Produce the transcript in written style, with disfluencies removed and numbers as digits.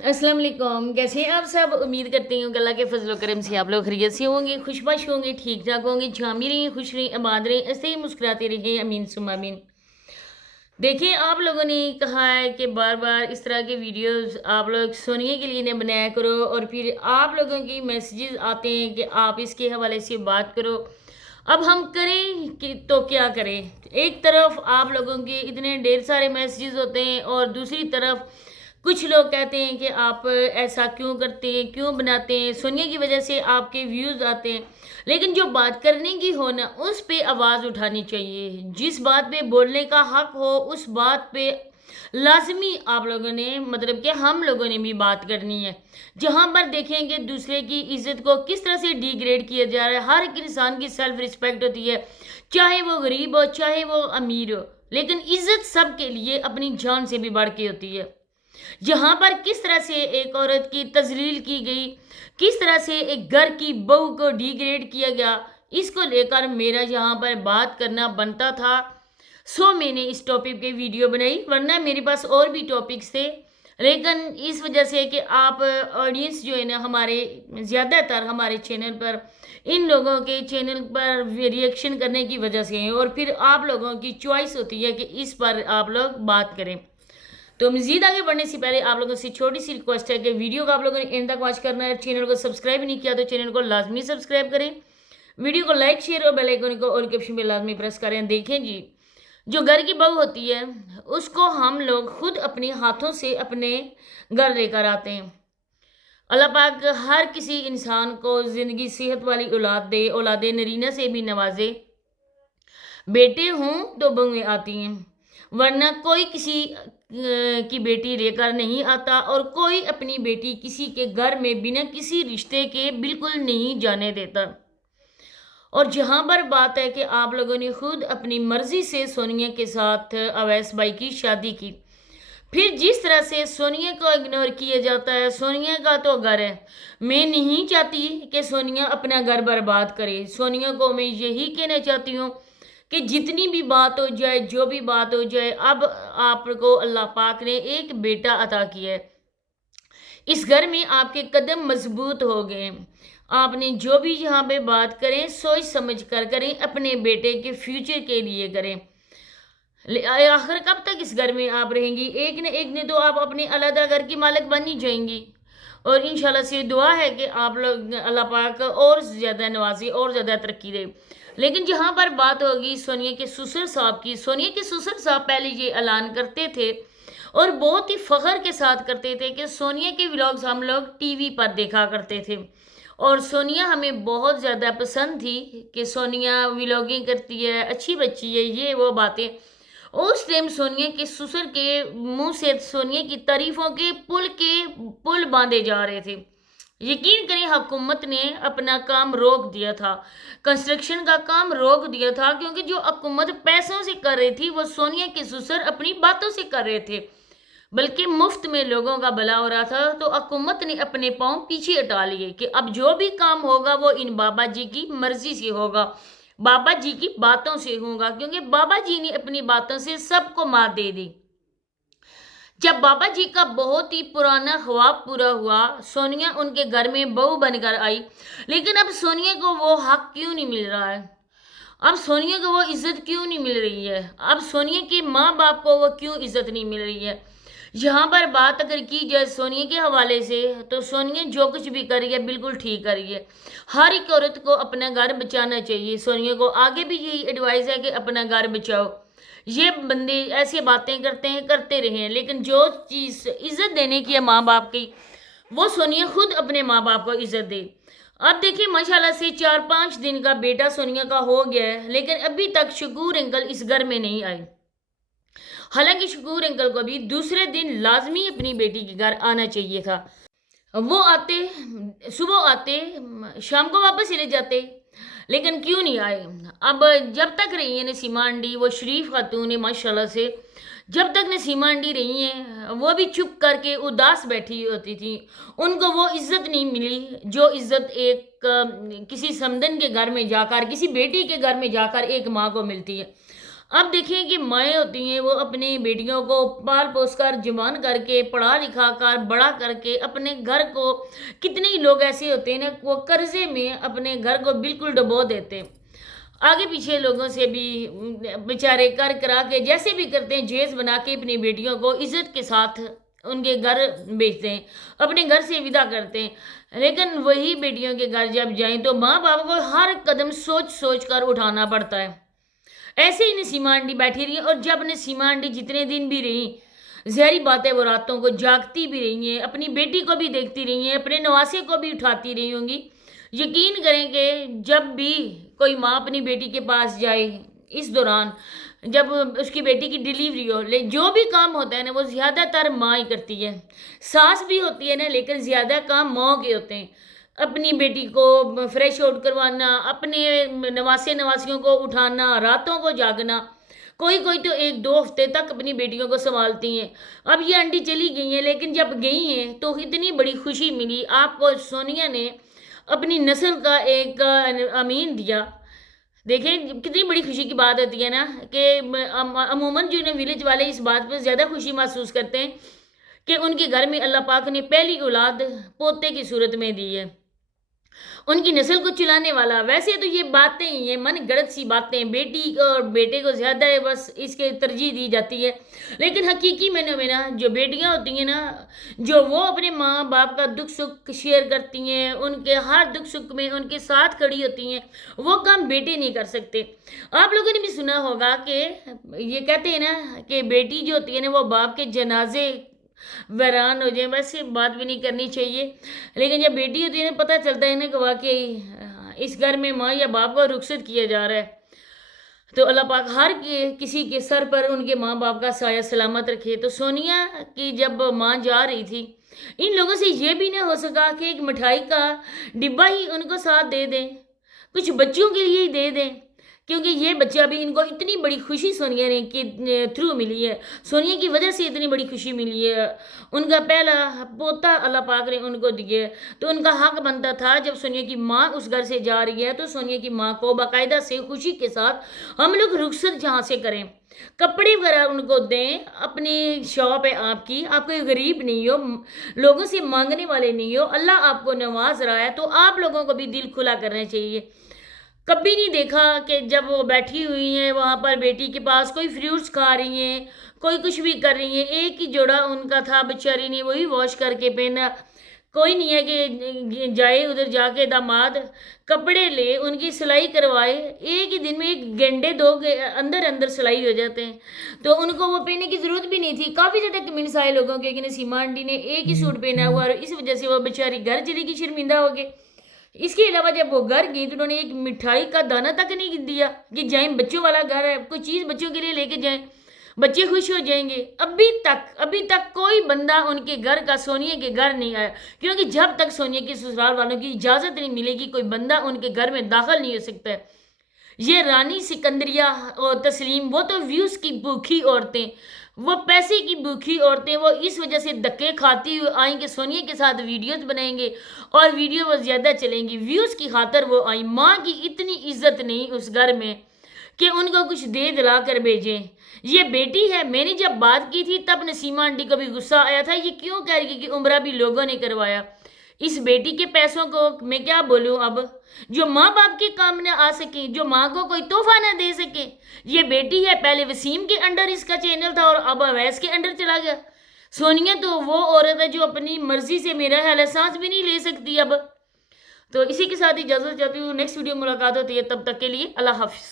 अस्सलाम वालेकुम। कैसे हैं आप सब? उम्मीद करती हूँ कि अल्लाह के फजल करम से आप लोग खैरियत से होंगे, खुशबाश होंगे, ठीक ठाक होंगे, जहाँ भी रहें खुश रहें, आबाद रहें, ऐसे ही मुस्कुराते रहें, अमीन सुम्मा अमीन। देखिए, आप लोगों ने कहा है कि बार बार इस तरह के वीडियोस आप लोग सुनिए के लिए न बनाया करो, और फिर आप लोगों की मैसेजेस आते हैं कि आप इसके हवाले से बात करो। अब हम करें कि तो क्या करें? एक तरफ आप लोगों के इतने ढेर सारे मैसेजेस होते हैं, और दूसरी तरफ कुछ लोग कहते हैं कि आप ऐसा क्यों करते हैं, क्यों बनाते हैं, सोनिया की वजह से आपके व्यूज़ आते हैं। लेकिन जो बात करने की हो ना, उस पे आवाज़ उठानी चाहिए। जिस बात पे बोलने का हक हो, उस बात पे लाजमी आप लोगों ने, मतलब कि हम लोगों ने भी बात करनी है। जहाँ पर देखेंगे दूसरे की इज्जत को किस तरह से डिग्रेड किया जा रहा है। हर एक इंसान की सेल्फ रिस्पेक्ट होती है, चाहे वो गरीब हो, चाहे वो अमीर हो, लेकिन इज्जत सबके लिए अपनी जान से भी बढ़ के होती है। जहां पर किस तरह से एक औरत की तजलील की गई, किस तरह से एक घर की बहू को डिग्रेड किया गया, इसको लेकर मेरा यहाँ पर बात करना बनता था। सो मैंने इस टॉपिक पे वीडियो बनाई, वरना मेरे पास और भी टॉपिक्स थे, लेकिन इस वजह से कि आप ऑडियंस जो है ना, हमारे ज़्यादातर हमारे चैनल पर, इन लोगों के चैनल पर रिएक्शन करने की वजह से है, और फिर आप लोगों की चॉइस होती है कि इस पर आप लोग बात करें। तो मज़ीद आगे बढ़ने से पहले आप लोगों से छोटी सी रिक्वेस्ट है कि वीडियो को आप लोगों ने एंड तक वॉच करना है। चैनल को सब्सक्राइब नहीं किया तो चैनल को लाजमी सब्सक्राइब करें, वीडियो को लाइक शेयर और बेल आइकन को ऑल के ऑप्शन पे लाजमी प्रेस करें। देखें जी, जो घर की बहू होती है उसको हम लोग खुद अपने हाथों से अपने घर लेकर आते हैं। अल्लाह पाक हर किसी इंसान को ज़िंदगी सेहत वाली औलाद दे, औलाद नरीना से भी नवाजे। बेटे हों तो बहुएं आती हैं, वरना कोई किसी की बेटी लेकर नहीं आता, और कोई अपनी बेटी किसी के घर में बिना किसी रिश्ते के बिल्कुल नहीं जाने देता। और जहां पर बात है कि आप लोगों ने खुद अपनी मर्जी से सोनिया के साथ अवैस भाई की शादी की, फिर जिस तरह से सोनिया को इग्नोर किया जाता है, सोनिया का तो घर है। मैं नहीं चाहती कि सोनिया अपना घर बर्बाद करे। सोनिया को मैं यही कहना चाहती हूँ कि जितनी भी बात हो जाए, जो भी बात हो जाए, अब आपको अल्लाह पाक ने एक बेटा अता किया है। इस घर में आपके कदम मजबूत हो गए। आपने जो भी यहाँ पे बात करें सोच समझ कर करें, अपने बेटे के फ्यूचर के लिए करें। आखिर कब तक इस घर में आप रहेंगी? एक न एक ने तो आप अपने अलग घर की मालिक बन ही जाएंगी। और इंशाल्लाह से दुआ है कि आप लोग अल्लाह पाक और ज़्यादा नवाजी और ज़्यादा तरक्की दे। लेकिन जहाँ पर बात होगी सोनिया के ससुर साहब की, सोनिया के ससुर साहब पहले ये ऐलान करते थे और बहुत ही फख्र के साथ करते थे कि सोनिया के व्लॉग्स हम लोग टीवी पर देखा करते थे, और सोनिया हमें बहुत ज़्यादा पसंद थी कि सोनिया व्लॉगिंग करती है, अच्छी बच्ची है, ये वो बातें। उस टाइम सोनिया के ससुर के मुंह से सोनिया की तारीफों के पुल बांधे जा रहे थे। यकीन करें, हुकूमत ने अपना काम रोक दिया था, कंस्ट्रक्शन का काम रोक दिया था, क्योंकि जो हुकूमत पैसों से कर रही थी वो सोनिया के ससुर अपनी बातों से कर रहे थे, बल्कि मुफ्त में लोगों का भला हो रहा था। तो हुकूमत ने अपने पांव पीछे हटा लिए कि अब जो भी काम होगा वो इन बाबा जी की मर्जी से होगा, बाबा जी की बातों से होगा, क्योंकि बाबा जी ने अपनी बातों से सबको मात दे दी। जब बाबा जी का बहुत ही पुराना ख्वाब पूरा हुआ, सोनिया उनके घर में बहू बनकर आई, लेकिन अब सोनिया को वो हक क्यों नहीं मिल रहा है? अब सोनिया को वो इज्जत क्यों नहीं मिल रही है? अब सोनिया के माँ बाप को वो क्यों इज्जत नहीं मिल रही है? यहाँ पर बात अगर की जाए सोनिया के हवाले से, तो सोनिया जो कुछ भी कर रही है बिल्कुल ठीक कर रही है। हर एक औरत को अपना घर बचाना चाहिए। सोनिया को आगे भी यही एडवाइस है कि अपना घर बचाओ। ये बंदे ऐसी बातें करते हैं, करते रहे हैं, लेकिन जो चीज़ इज्जत देने की है माँ बाप की, वो सोनिया खुद अपने माँ बाप को इज्जत दे। अब देखिए, माशाल्लाह से 4-5 दिन का बेटा सोनिया का हो गया है, लेकिन अभी तक शकूर अंकल इस घर में नहीं आए। हालांकि शकूर अंकल को भी दूसरे दिन लाजमी अपनी बेटी के घर आना चाहिए था। वो आते, सुबह आते, शाम को वापस चले जाते, लेकिन क्यों नहीं आए? अब जब तक रही है नसीमा आंटी, वो शरीफ खातून है माशाल्लाह से, जब तक नसीमा आंटी रही हैं वो भी चुप करके उदास बैठी होती थी। उनको वो इज्जत नहीं मिली जो इज्जत एक किसी समदन के घर में जाकर, किसी बेटी के घर में जाकर एक माँ को मिलती है। اب دیکھیں کہ مائیں ہوتی ہیں وہ اپنی بیٹیوں کو پال پوس کر جوان کر کے پڑھا لکھا کر بڑا کر کے اپنے گھر کو، کتنے ہی لوگ ایسے ہوتے ہیں نا وہ قرضے میں اپنے گھر کو بالکل ڈبو دیتے ہیں، آگے پیچھے لوگوں سے بھی بیچارے کر کرا کے جیسے بھی کرتے ہیں جہیز بنا کے اپنی بیٹیوں کو عزت کے ساتھ ان کے گھر بھیجتے ہیں، اپنے گھر سے ودا کرتے ہیں، لیکن وہی بیٹیوں کے گھر جب جائیں تو ماں باپ کو ہر قدم سوچ سوچ کر اٹھانا پڑتا ہے۔ ایسے ہی نسیمہ آنٹی بیٹھی رہی اور جب نسیمہ آنٹی جتنے دن بھی رہی، ظاہری بات ہے وہ راتوں کو جاگتی بھی رہی ہیں، اپنی بیٹی کو بھی دیکھتی رہی ہیں، اپنے نواسے کو بھی اٹھاتی رہی ہوں گی۔ یقین کریں کہ جب بھی کوئی ماں اپنی بیٹی کے پاس جائے، اس دوران جب اس کی بیٹی کی ڈیلیوری ہو، جو بھی کام ہوتا ہے نا وہ زیادہ تر ماں ہی کرتی ہے، ساس بھی ہوتی ہے نا لیکن زیادہ کام ماں کے ہوتے ہیں، اپنی بیٹی کو فریش آؤٹ کروانا، اپنے نواسے نواسیوں کو اٹھانا، راتوں کو جاگنا، کوئی تو 1-2 ہفتے تک اپنی بیٹیوں کو سنبھالتی ہیں۔ اب یہ آنٹی چلی گئی ہیں لیکن جب گئی ہیں تو اتنی بڑی خوشی ملی آپ کو، سونیا نے اپنی نسل کا ایک امین دیا۔ دیکھیں کتنی بڑی خوشی کی بات ہوتی ہے نا کہ عموماً جو ولیج والے اس بات پہ زیادہ خوشی محسوس کرتے ہیں کہ ان کے گھر میں اللہ پاک نے پہلی اولاد پوتے کی صورت میں دی ہے، ان کی نسل کو چلانے والا۔ ویسے تو یہ باتیں ہی ہیں، من گڑت سی باتیں، بیٹی اور بیٹے کو زیادہ ہے بس اس کے ترجیح دی جاتی ہے، لیکن حقیقی میں نا جو بیٹیاں ہوتی ہیں نا، جو وہ اپنے ماں باپ کا دکھ سکھ شیئر کرتی ہیں، ان کے ہر دکھ سکھ میں ان کے ساتھ کھڑی ہوتی ہیں، وہ کام بیٹے نہیں کر سکتے۔ آپ لوگوں نے بھی سنا ہوگا کہ یہ کہتے ہیں نا کہ بیٹی جو ہوتی ہے نا وہ باپ کے جنازے ویران ہو جائیں، ویسے بات بھی نہیں کرنی چاہیے، لیکن جب بیٹی ہوتی ہے نا پتہ چلتا ہے نا کہ واقعی اس گھر میں ماں یا باپ کو رخصت کیا جا رہا ہے۔ تو اللہ پاک ہر کسی کے سر پر ان کے ماں باپ کا سایہ سلامت رکھے۔ تو سونیا کی جب ماں جا رہی تھی، ان لوگوں سے یہ بھی نہ ہو سکا کہ ایک مٹھائی کا ڈبہ ہی ان کو ساتھ دے دیں، کچھ بچوں کے لیے ہی دے دیں، کیونکہ یہ بچہ بھی ان کو اتنی بڑی خوشی سونیا نے کے تھرو ملی ہے، سونیا کی وجہ سے اتنی بڑی خوشی ملی ہے، ان کا پہلا پوتا اللہ پاک نے ان کو دیے، تو ان کا حق بنتا تھا جب سونیا کی ماں اس گھر سے جا رہی ہے تو سونیا کی ماں کو باقاعدہ سے خوشی کے ساتھ ہم لوگ رخصت جہاں سے کریں، کپڑے وغیرہ ان کو دیں، اپنی شاپ ہے آپ کی، آپ کوئی غریب نہیں ہو، لوگوں سے مانگنے والے نہیں ہو، اللہ آپ کو نواز رہا ہے تو آپ لوگوں کو بھی دل کھلا کرنا چاہیے۔ کبھی نہیں دیکھا کہ جب وہ بیٹھی ہوئی ہیں وہاں پر بیٹی کے پاس، کوئی فروٹس کھا رہی ہیں، کوئی کچھ بھی کر رہی ہیں، ایک ہی جوڑا ان کا تھا بیچاری نے وہی واش کر کے پہنا، کوئی نہیں ہے کہ جائے ادھر جا کے داماد کپڑے لے ان کی سلائی کروائے، ایک ہی دن میں 1 گھنٹے 2 اندر سلائی ہو جاتے ہیں، تو ان کو وہ پہننے کی ضرورت بھی نہیں تھی۔ کافی زیادہ کمنٹس آئے لوگوں کے کہ نسیمہ آنٹی نے ایک ہی سوٹ پہنا ہوا اور اس وجہ سے وہ بیچاری گھر چلی گئی شرمندہ ہو گئے۔ اس کے علاوہ جب وہ گھر گئی تو انہوں نے ایک مٹھائی کا دانہ تک نہیں دیا کہ جائیں بچوں والا گھر ہے، کوئی چیز بچوں کے لیے لے کے جائیں، بچے خوش ہو جائیں گے۔ ابھی تک کوئی بندہ ان کے گھر کا سونیا کے گھر نہیں آیا، کیونکہ جب تک سونیا کے سسرال والوں کی اجازت نہیں ملے گی کوئی بندہ ان کے گھر میں داخل نہیں ہو سکتا ہے۔ یہ رانی سکندریہ اور تسلیم وہ تو ویوز کی بھوکی عورتیں، وہ پیسے کی بھوکی عورتیں، وہ اس وجہ سے دھکے کھاتی ہوئی آئیں کہ سونیا کے ساتھ ویڈیوز بنائیں گے اور ویڈیو وہ زیادہ چلیں گی، ویوز کی خاطر وہ آئیں۔ ماں کی اتنی عزت نہیں اس گھر میں کہ ان کو کچھ دے دلا کر بھیجیں۔ یہ بیٹی ہے، میں نے جب بات کی تھی تب نسیمہ آنٹی کو بھی غصہ آیا تھا، یہ کیوں کہہ رہی کہ عمرہ بھی لوگوں نے کروایا، اس بیٹی کے پیسوں کو میں کیا بولوں اب، جو ماں باپ کے کام نہ آ سکیں، جو ماں کو کوئی تحفہ نہ دے سکیں۔ یہ بیٹی ہے، پہلے وسیم کے انڈر اس کا چینل تھا اور اب اویس کے انڈر چلا گیا۔ سونیا تو وہ عورت ہے جو اپنی مرضی سے میرا خیال ہے سانس بھی نہیں لے سکتی اب۔ تو اسی کے ساتھ اجازت چاہتی ہوں، نیکسٹ ویڈیو ملاقات ہوتی ہے، تب تک کے لیے اللہ حافظ۔